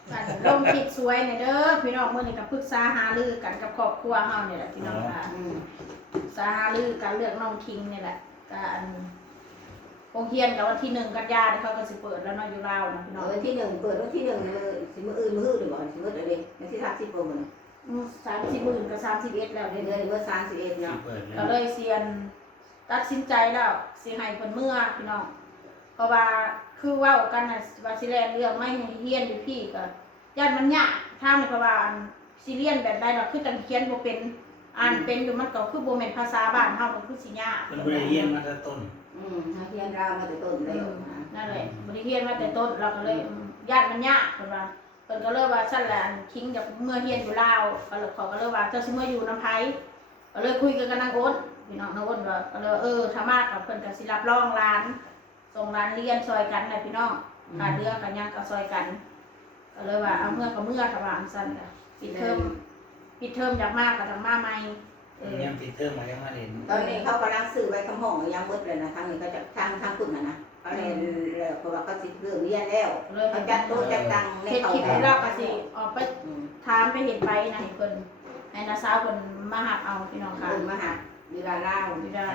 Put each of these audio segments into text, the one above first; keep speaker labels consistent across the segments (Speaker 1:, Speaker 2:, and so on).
Speaker 1: กันลงคิดสวยเนี่ยเด้อพี่น้องมื้อนี้ก็ปรึกษาหารือกันกับครอบครัวเฮาเนี่ยแหละพี่น้องค่ะปรึกษาหารือกันเลือกน้องคิงนี่แหละการโรงเรียนกับวันที่1 กันยายนเขาก็สิเปิดแล้วเนาะอยู่ลาวนะพี่น้อง
Speaker 2: วันที่1เปิดวันที่1สิมื้ออื่นมื้อหรือบ่สิมื้อใดวันที่30บ่มื้อ
Speaker 1: 30,000กับ31แล้ว
Speaker 2: เดื
Speaker 1: เด้
Speaker 2: อนมื้อ31เนาะ
Speaker 1: ก็เลยเซียนตัดสินใจแล้วสิให้เพิ่นเมื่อพี่น้องเพราะว่าคือเว้ากันน่ะว่าสิแลนเรื่องไม่ให้เฮียนอยู่พี่ก็ย่านมันยากทางเพราะว่าสิเรียนแบบใดล่ะคือจังเขียนบ่เป็นอ่านเป็นอยู่มันก็คือบ่แม่นภาษาบ้านเฮาก็คือสิยาก
Speaker 3: เพิ่นบ่ได้เรียนมาแต่ต้น
Speaker 2: ถ้าเรียนราวมาแต่ต้นแล้ว
Speaker 1: นั่นแหละบ่ได้เรียนมาแต่ต้นเราก็เลยย่านมันยากเพิ่นว่าเพิ่นก็เลยว่าซั่นแหละคิงจากเมื่อเรียนอยู่ลาวก็เลยเขาก็เลยว่าเจ้าสิเมื่ออยู่นำไผก็เลยคุยกันกับนางโอ๊ตพี่น้องนางโอ๊ตว่าก็เลยถ้ามากับเพิ่นก็สิรับรองร้านส่งร้านเรียนซอยกันน่ะพี่น้องค่าเดือนก็ยังก็ซอยกันก็เลยว่าเอาเมื่อก็เมื่อถ้าว่าอันซั่นก็ปิดเทอมอยากมากก็ต้องมาใหม่
Speaker 3: ยังปิดเทอมมายังมาเรียน
Speaker 2: ตอนนี้เขากำลังซื้อไว้คำห้องยังเบิดเลยนะทางนี้ก็จะทางคุณนะเขาเรียนแล้วเพราะว่าเขาสิเริ่มเรียนแล้วเขาจัดโต๊ะจัดตังใน
Speaker 1: เฮ็ดคลิปให้เราก็สิออกไปถามไปเฮ็ดไปนะให้เพิ่นให้น้าสาวเพิ่นมาหับเอาพี่น้องค่ะ
Speaker 2: มาหาอยู่ด้านลาว
Speaker 1: อยู่ด้าน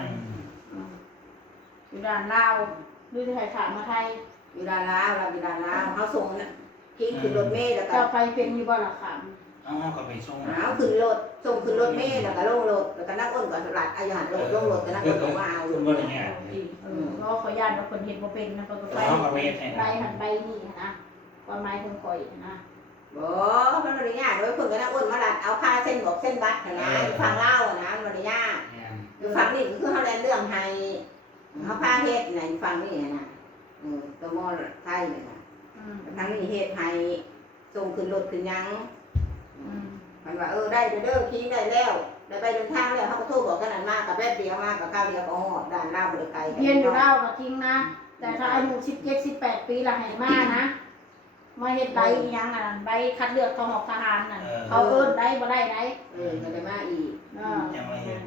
Speaker 1: ลาวหรือไทยถามมาไทย
Speaker 2: อยู่ด้านลาวเราอยู่ด้านลาวเขาส่งกิ้งขึ้นรถเมล์แล้วก็
Speaker 1: เจ้าไปเป็นอยู่บ่ล่ะค่ะ
Speaker 3: เอาก็ไปส่ง
Speaker 2: ขึ้นรถส่งขึ้นรถเมล์แล้วก็ลงรถแล้วก็นั่งอ้นก่อนสลัดอาหารลงรถก็นั่งอ้นก็ว่าเอา
Speaker 3: คุณบ่ได้เนี่ย
Speaker 1: เพราะขอย่านว่าคนเฮ็ดบ่เป็นนะเพิ่นก็ไปหันไปนี่นะความหมายของข่อยนะ
Speaker 2: บ่มันบ่ได้ยากโดยเพิ่นก็นั่งอ้นมาลัดเอาค่าเส้นบอกเส้นบัตรนะฟังเล่านะมันบ่ได้ยากอยู่ฝั่งนี้คือเฮาแลนเรื่องให้เฮาพาเฮ็ดน่ะอยู่ฝั่งนี้น่ะตัวมอไทยนี่น่ะทางนี้เฮ็ดให้ส่งขึ้นรถขึ้นยังมันว่าได้เด้อคิงได้แล้วได้ไปเดินทางแล้วเขาก็โทรบอกกันนั่นมากกับแป๊บเดียวมากกับข้าวเดียวก็หอดด่านลาวบ่ได้ไกล
Speaker 1: เรียนอยู่ลาวก็จริงนะแต่ถ้าอายุ17-18 ปีละให้มานะมาเฮ็ดใบอีหยังน่ะใบคัดเลือกเข้าหอกทหารน่ะเขาเอิ้นได้บ่ได้
Speaker 2: ก็ได้มาอีก
Speaker 3: ยังไม่เห็น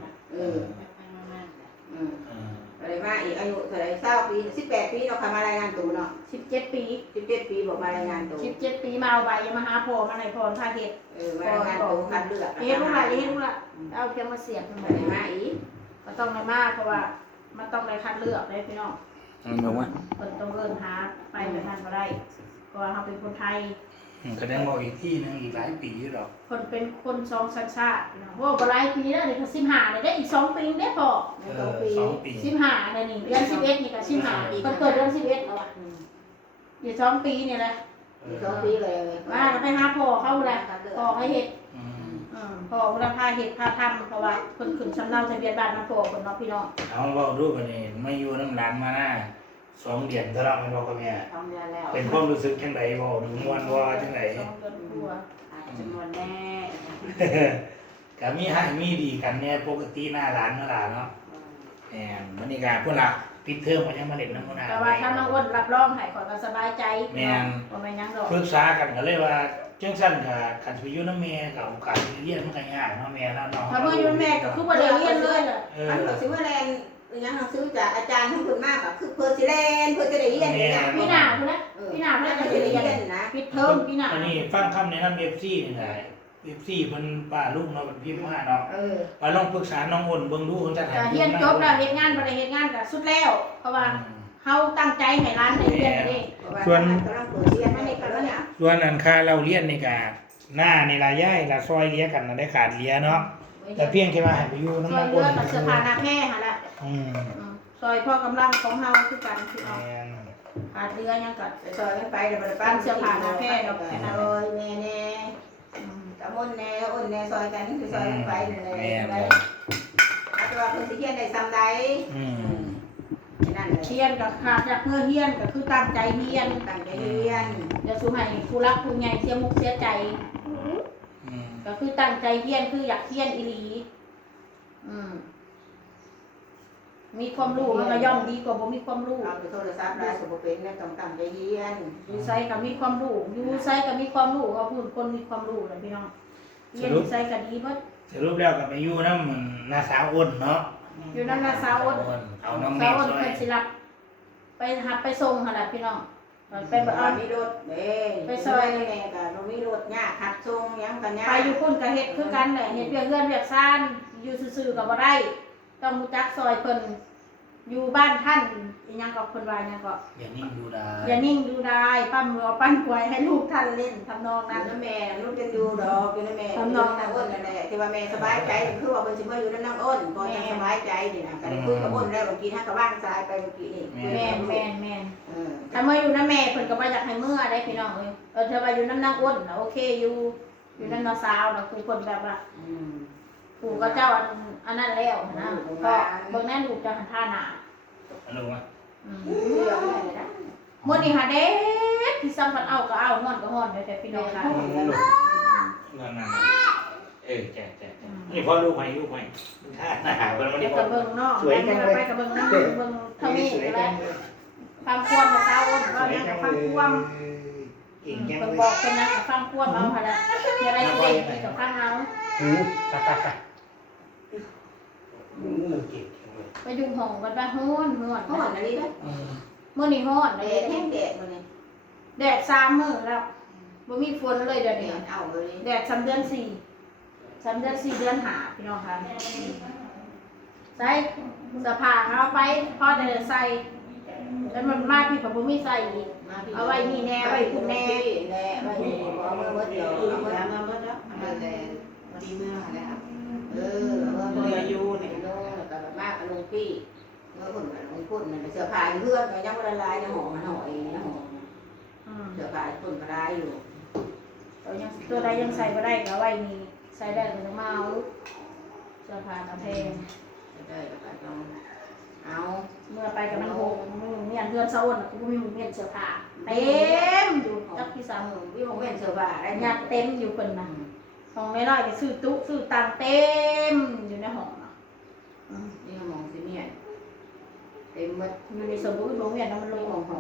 Speaker 2: ก็ได้มาอีกอายุเท่าไหร่20 ปี18 ปีเนาะค่ะมารายงานตัวเนาะ
Speaker 1: 17 ปี
Speaker 2: 17 ปีบอกมารายงานตัว
Speaker 1: 17 ปีมาเอาใบมาหาพ่อมาให้พ่อพาเฮ็ด
Speaker 2: มารายงานตัวคัดเลือก
Speaker 1: เฮ็ดลูกหลานเฮ็ดลูกหลานเอาเพียงมาเสียบจังได๋
Speaker 2: มาอีก
Speaker 1: ก็ต้องได้มาเพราะว่ามันต้องได้คัดเลือกได้พี่น้อง
Speaker 3: งงมั้ย
Speaker 1: เพิ่นต้องเอิ้นหาไปแบบนั้นบ่ได้เพราะว่าเฮาเป็นคนไทย
Speaker 3: ก็ได้บอกอีกที่นึงอีกหลายปีหรอก
Speaker 1: คนเป็นคน2สัญชาติพี่น้องโอ้บ่หลายปีแล้วนี่ก็15นี่ได้อีก2 ปีได้พอ
Speaker 3: 2 ปี
Speaker 1: 15แล้วนี่เดือน11นี่ก็15ปีเพิ่นเกิดเดือน11แล้วอ่ะอีก2 ปีนี่แหละ
Speaker 2: 2 ปีเลย
Speaker 1: ว่าไปหาพ่อเขาแหละพ่อให้เฮ็ดพ่อเวลาพาเฮ็ดพาทำเพราะว่าเพิ่นขึ้นสำเนาทะเบียนบ้านนำพ่อเพิ่นเนาะพี่น้อง
Speaker 3: เอาเว้าดูบัดนี้มาอยู่นำหลานมาหน้า2 เดือนเท่านั้นบ่กับแม่
Speaker 2: 2 เดือนแล้ว
Speaker 3: เป็นความรู้สึกจังได๋บ่ม่วนบ่จังได๋
Speaker 1: 2 เดือนกว่า
Speaker 2: อาจจะม่วนแน่
Speaker 3: ก็มีให้มีดีกันแน่ปกติหน้าหลานเนาะล่ะเนาะบรรยากาศพุ่นล่ะปิดเทอมก็ยังมาเล่นนำพุ่นน่ะ
Speaker 1: แต่ว่าถ้าน้องอ้นรับรองให้ข่อยก็สบายใจ
Speaker 3: แม่น
Speaker 1: บ่แม่นหยังดอก
Speaker 3: ปรึกษากันก็เลยว่าจังซั่นก็คันสิอยู่นำแม่ก็โอกาสเรียนมันก็ยากเนาะแม่เนาะ
Speaker 1: ถ้าบ่อยู่แม่ก็คือบ่ได้เรียนเลยล่ะ
Speaker 2: อันก็สิว่าแลนยังหนังสือจากอาจารย์ทั้งคนมากก็คือเพอร์ซิเลนเพอร์ซิเลนเนี่ย
Speaker 1: พี่หน้าพุ่นนะพี่หน้าเพิ่นจะเรียนนะปิดเทอมพี่หน้า
Speaker 3: อันนี้ฟังคำแนะนำ FC นี่แหละ FC เพิ่นป้าลูกเนาะเพิ่นพิมพ์มาเนาะว่าลองปรึกษาน้องอ้นเบิ่งดูเพิ่นจะให้
Speaker 1: เรียนจบแล้วเฮ็ดงานบ่ได้เฮ็ดงานก็สุดแล้วเพราะว่าเฮาตั้งใจให้ร้านให้เรียนนี่
Speaker 3: ส่วน
Speaker 2: อั
Speaker 3: นค่าเราเรียนนี่ก็หน้านี่ล่ะยายล่ะซอยเหลือกันน่ะได้ขาดเหลือเนาะแต่เพียงแค่ว่าให้ไปอยู่นำน้องอ้น
Speaker 1: ก็เสื้อผ้าหน้าแพร่หั่นล่ะซอยพ่อกำลังของเฮาคือกันพี่น้องขาดเรือยังก็
Speaker 2: ซอยกันไปแล้วบ่ได้ปั้นเสื้อผ้าหน้าแพร่ดอกโอ้ยแน่ๆตะมนแน่อ้นแน่ซอยกันคือซอยกันไปนั่นแหละอาจจะว่าเพิ่นสิเขียนได้ซ้ำใดนั่น
Speaker 1: เรียนก็ขาดจากเพื่อเรียนก็คือตั้งใจเรียนอย่าสู้ให้ผู้รักผู้ใหญ่เสียมุกเสียใจก็คือตั้งใจเรียนคืออยากเรียนอีหลีมีความรู้มันก็ย่อมดีกว่าบ่มีความรู้
Speaker 2: เอาโทรศัพท์ได้ก็บ่เป็นต้องตั้งใจเรียน
Speaker 1: อยู่ไสก็มีความรู้อยู่ไสก็มีความรู้ว่าผู้คนมีความรู้นะพี่น้องเรียนไสก็ดีเบิด
Speaker 3: สรุปแล้วก็ไปอยู่นำน้าสาวอ้นเนาะ
Speaker 1: อยู่นำน้าสาวอ้น
Speaker 3: เอาน้องแม่
Speaker 1: ซอยเพิ่นสิรับไปรับไปส่งหั่นล่ะพี่น้องไปบ่เอา
Speaker 2: มีรถเด้ไปซอยแม่ก็บ่มีรถยากขับส่งหยังกันยาก
Speaker 1: ไปอยู่พุ่นก็เฮ็ดคือกันแหละเฮ็ดเวียกเฮือนเวียกซ่านอยู่ซื่อๆก็บ่ได้ต้องรู้จักซอยเพิ่นอยู่บ้านท่านอีหยังก็เพิ่นว่าหยังก็
Speaker 3: อย่านิ่งดูได้
Speaker 1: อย่านิ่งดูได้ปั้มมือปั้นกวยให้ลูกท่านเล่นทำนอง
Speaker 2: นั่
Speaker 1: นั้น น
Speaker 2: นะแม่ลูกจะอยู่ดอกอยู่นะแม่อยู่นางอ้นนั่นแหละที่ว่าแม่สบายใจคือว่าเพิ่นสิมาอยู่นางอ้นพอจะสบายใจนี่นะก็ได้คุยกับอ้นแล้วเมื่อกี้ถ้าก็ว่างสายไปเมื่อกี้นี่
Speaker 1: แม่นถ้าเมื่ออยู่นำแม่เพิ่นก็บ่อยากให้เมื่อได้พี่น้องเอ้ยถ้าว่าอยู่นำนางอ้นน่ะโอเคอยู่นำน้าสาวน่ะคือคนแบบว่าปู่ก็เจ้าอันนั้นแล้วนะก็เบิ่งแน่ลูกจะหันท่าหน้า
Speaker 3: รู้ไหม
Speaker 1: มื้อนี้หาเด็ดที่ซ้ำกันเอาก็เอาฮ้อนก็ฮ้อนแต่พี่น้องค่ะ
Speaker 3: เงินนั่นแจกนี่พ่อลูกใหม่ท่าหน้าวันนี้
Speaker 1: ก็เบิ่งเนาะไปก็เบิ่งนำเบิ่งเท่านี้ก็แล้วความควรของสาวอ้นว่าหยังก็ความควร
Speaker 3: เก่งจัง
Speaker 1: เพิ่น
Speaker 3: เลย
Speaker 1: บอกเพิ่นนะความควรเอาหั่นล่ะมีอะไรสิเด็ดกับฟังเอา
Speaker 3: ตาเก่งจังเลย
Speaker 1: ไปยุ่งห้องกันไปฮ้อน
Speaker 2: ฮ้อนอะไรเด้อ
Speaker 1: มื้อนี้ฮ้อน
Speaker 2: แด
Speaker 1: เลย
Speaker 2: ดแห้งแดดมื้อนี้
Speaker 1: แดด3มื้อแล้วบ่มีฝนเลยเดี๋ยวนี้
Speaker 2: เอาเลย
Speaker 1: แดด3เดือน4 3เดือน4เดือน5พี่น้องค่ะใส่เสื้อผ้าเอาไปพอได้ใส่แล้วมันมาพี่ก็บ่มีใส่อีกเอาไว้นี่แน่ไว้พุ่นแน่
Speaker 2: แน่ไว้นี่บ่มื้อเดียวเอามื้อ
Speaker 4: มาเมื่อแล้วมาแต่ดีเมื่อแล้ว
Speaker 2: มื้ออยู่นี่โน่ก็แบบมากลงพี่เมื่อพุ่นก็ลงพุ่นนั่นเสื้อผ้าเพื่อนก็ยังบ่ละลายในห้องมันหอยในห้องเสื้อผ้าพุ่นก็ได้อยู่
Speaker 1: ตัวใดยังใส่บ่ได้ก็เอาไว้นี่ใส่ได้ก็ต้องมาเอาเสื้อผ้าแพง
Speaker 2: ได้ก็ต้องเอา
Speaker 1: เมื่อไปกับนางโฮมึงเมียนเพื่อนเซาน่ะกูมีมึงเมียนเสื้อผ้าเต็มอยู่จักพี่สาว
Speaker 2: พี่บ่แม่นเสื้อผ้าได้
Speaker 1: ยัดเต็มอยู่เพิ่นน่ะห้องน้อยๆไปซื้อตุ๊ซื้อตังเต็มอยู่ในห้องน่ะ
Speaker 2: นี่มองสิเนี่ยเต็มหมด
Speaker 1: อยู่ในสมุดบ่เมียนมันล
Speaker 2: ล
Speaker 1: ง
Speaker 2: ง
Speaker 1: ห้อง
Speaker 2: หอย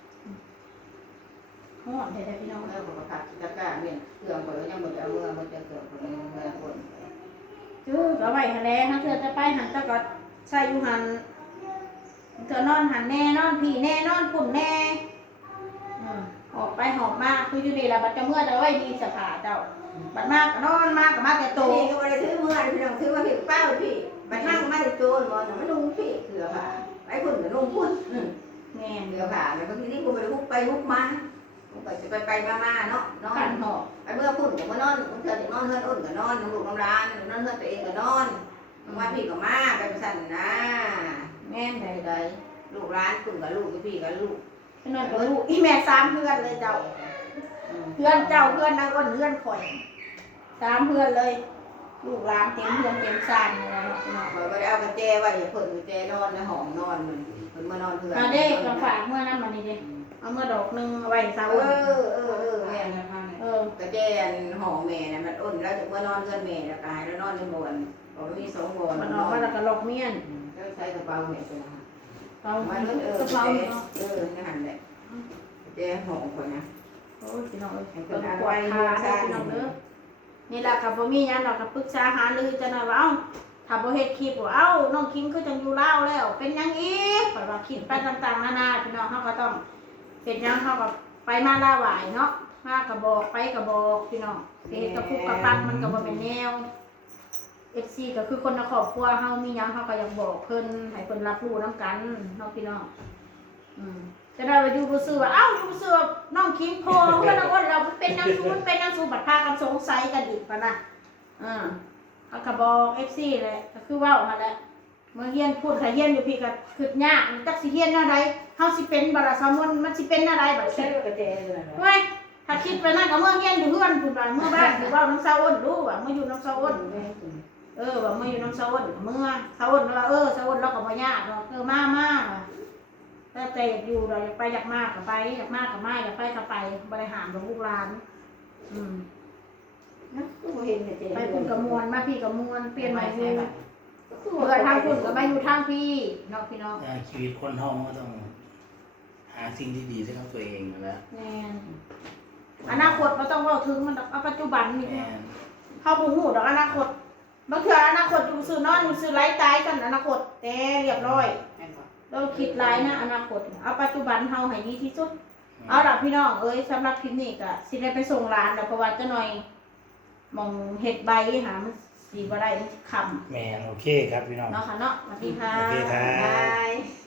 Speaker 1: ฮ้อนแท้ๆพี่น้อง
Speaker 2: แล้วก็ผักตะกร้าเนี่ยเครื่องข่อยยังบ่ได้เอาเมื่อมันจะเกิดคนเมื่อคน
Speaker 1: จื้อก็ไว้หั่นแหละถ้าเธอจะไปหันตะก็ใส่อยู่หันเธอนอนหันแน่นอนพี่แน่นอนปุ่นแน่ออกไปหอบมาคืออยู่นี่ล่ะบัดจะเมื่อจะไว้ดีเสื้อผ้าเจ้าบัดมากก็นอนมากก็มาแต่โต
Speaker 2: พี่ก็บ่ได้ซื้อเมื่อพี่น้องซื้อมาพี่เป้าพี่ไปนั่งมาได้โจรบ่น่ะมันนุ่งพี่เสื้อผ้าไปพุ่นก็นุ่งพุ่น
Speaker 1: แม่น
Speaker 2: เสื้อผ้าแล้วบางทีนี่กูบ่ได้ฮุบไปฮุบมากูก็สิไปมาเนาะนอ
Speaker 1: ขั
Speaker 2: น
Speaker 1: นหอบ
Speaker 2: ไอ้เมื่อพุ่นก็มานอนบางเทื่อนอนเฮือนอ้นก็นอนน้ำลูกน้ำร้านนอนเฮือนตัวเองก็นอนมาพี่ก็มาไปสั่นนะ
Speaker 1: แม่น
Speaker 2: ใดลูกร้านพุ่นกับลูกพี่กับลูก
Speaker 1: พี่นอนกับลูกอีแม่3เพื่อนเลยเจ้าเพื่อนเจ้าเพื่อนนางอ้นเพื่อนข่อย3เพื่อนเลย ลูกหลานเต็มเพื่อนเต็มซ่านเลยนะพี่น้อง
Speaker 2: ข่อยบ่ได้เอากระแจไว้อย่าเพิ่นกระแจนอนในห้องนอนมันเพิ่นมานอนเฮือน
Speaker 1: มาเด้กระฝากเมื่อนั้นมานี่เด้เอาเมื่อดอกนึงเอาไว้เสา
Speaker 2: แม่
Speaker 1: เออก
Speaker 2: ระแจห้องแม่น่ะมันอ้นแล้วถึงว่านอนเฮือนแม่แล้วก็ให้แล้วนอนในบ่อนบ่มี2บ่อน
Speaker 1: มันออกมาแล้วก็ลอกเมียน
Speaker 2: แล้วใช้กระเป๋าแม่ตัวนั้น
Speaker 1: เอา
Speaker 2: มัน
Speaker 1: ก
Speaker 2: เออ
Speaker 1: ระ
Speaker 2: กระ
Speaker 1: เป๋า
Speaker 2: แจ
Speaker 1: เนาะ
Speaker 2: นี่หั่นแหละกระแจห้องข่อยนะ
Speaker 1: โอ้ยพี่น้องเอ้ยเปิดควายอยู่ซ่านพี่น้องเด้อนี่ล่ะก็บ่มีหยังดอกก็ปรึกษาหารือจังได๋ว่าเอ้าถ้าบ่เฮ็ดคลิปว่าเอ้าน้องคิงคือจังอยู่ลาวแล้ว เป็นหยังอีกข่อยว่าคิดไปต่างๆนานาพี่น้องเฮาก็ต้องเฮ็ดหยังเฮาก็ไปมาลาหวายเนาะมาก็บอกไปก็บอกพี่น้องเฮ็ดกับปุกกับปันมันก็บ่เป็นแนว FC ก็คือคนในครอบครัวเฮามีหยังเฮาก็อยากบอกเพิ่นให้เพิ่นรับรู้นํกันเนาะพี่น้องจะได้ว่าอยู่บ่ซื่อว่าเอ้าอยู่บ่ซื่อว่าน้องคิงโพเพิ่นเอาคนเราเป็นนางซูนเป็นนางซูบัดพากันสงสัยกันอีกปะนะเขาก็บอก FC แหละก็คือเว้าหั่นแหละเมื่อเฮียนพูดถ้าเฮียนอยู่พี่ก็คิดยากจักสิเฮียนแนวใดเฮาสิเป็นบ่ล่ะสมมุติมันสิเป็นแนวใดบัด
Speaker 2: ใช้
Speaker 1: คิด
Speaker 2: กระแจเลย
Speaker 1: เว้ยถ้าคิดไปนั่นก็เมื่อเฮียนอยู่เฮือนพุ่นว่าเมื่อบ้านอยู่เว้าน้ำซาอ้นรู้ว่าเมื่ออยู่น้ำซาอ้น ว่าเมื่ออยู่น้ำซาอ้นเมื่อซาอ้นว่าซาอ้นเราก็บ่ยากเนาะมาว่ะถ้าใจอยากอยู่เราอยากไปอยากมากก็ไปอยากมากก็มาอยากไปก็ไปบริหารของลูกหลานไปพุ่นกับมวลมาพี่กับมวลเปลี่ยนใหม่อยู่เพื่อทางพุ่นกับมาอยู่ทางพี่เนาะพี่น้อง
Speaker 3: ชีวิตคนห้องก็ต้องหาสิ่งที่ดีให้กับตัวเองนะ
Speaker 1: แม่นอนาคตบ่ต้องเว้าถึงมันดอกเอาปัจจุบันนี่
Speaker 3: แม่
Speaker 1: เฮาบ่ฮู้ดอกอนาคตบางเทื่ออนาคตอยู่ซื่อนอนอยู่ซื่อไร้ตายกันอนาคตแต่เรียบร้อยเราคิดหลายนะอนาคตเอาปัจจุบันเฮาให้ดีที่สุดเอาล่ะพี่น้องเอ้ยสำหรับคลิปนี้ก็สิได้ไปส่งร้านแล้วเพราะว่าจะหน่อยมองเห็ดใบหามันสีบ่ได้คำ
Speaker 3: แม่นโอเคครับพี่น้อง
Speaker 1: เนาะค่ะเนาะสวัสดีค่ะ
Speaker 3: โอเคครับ
Speaker 2: บาย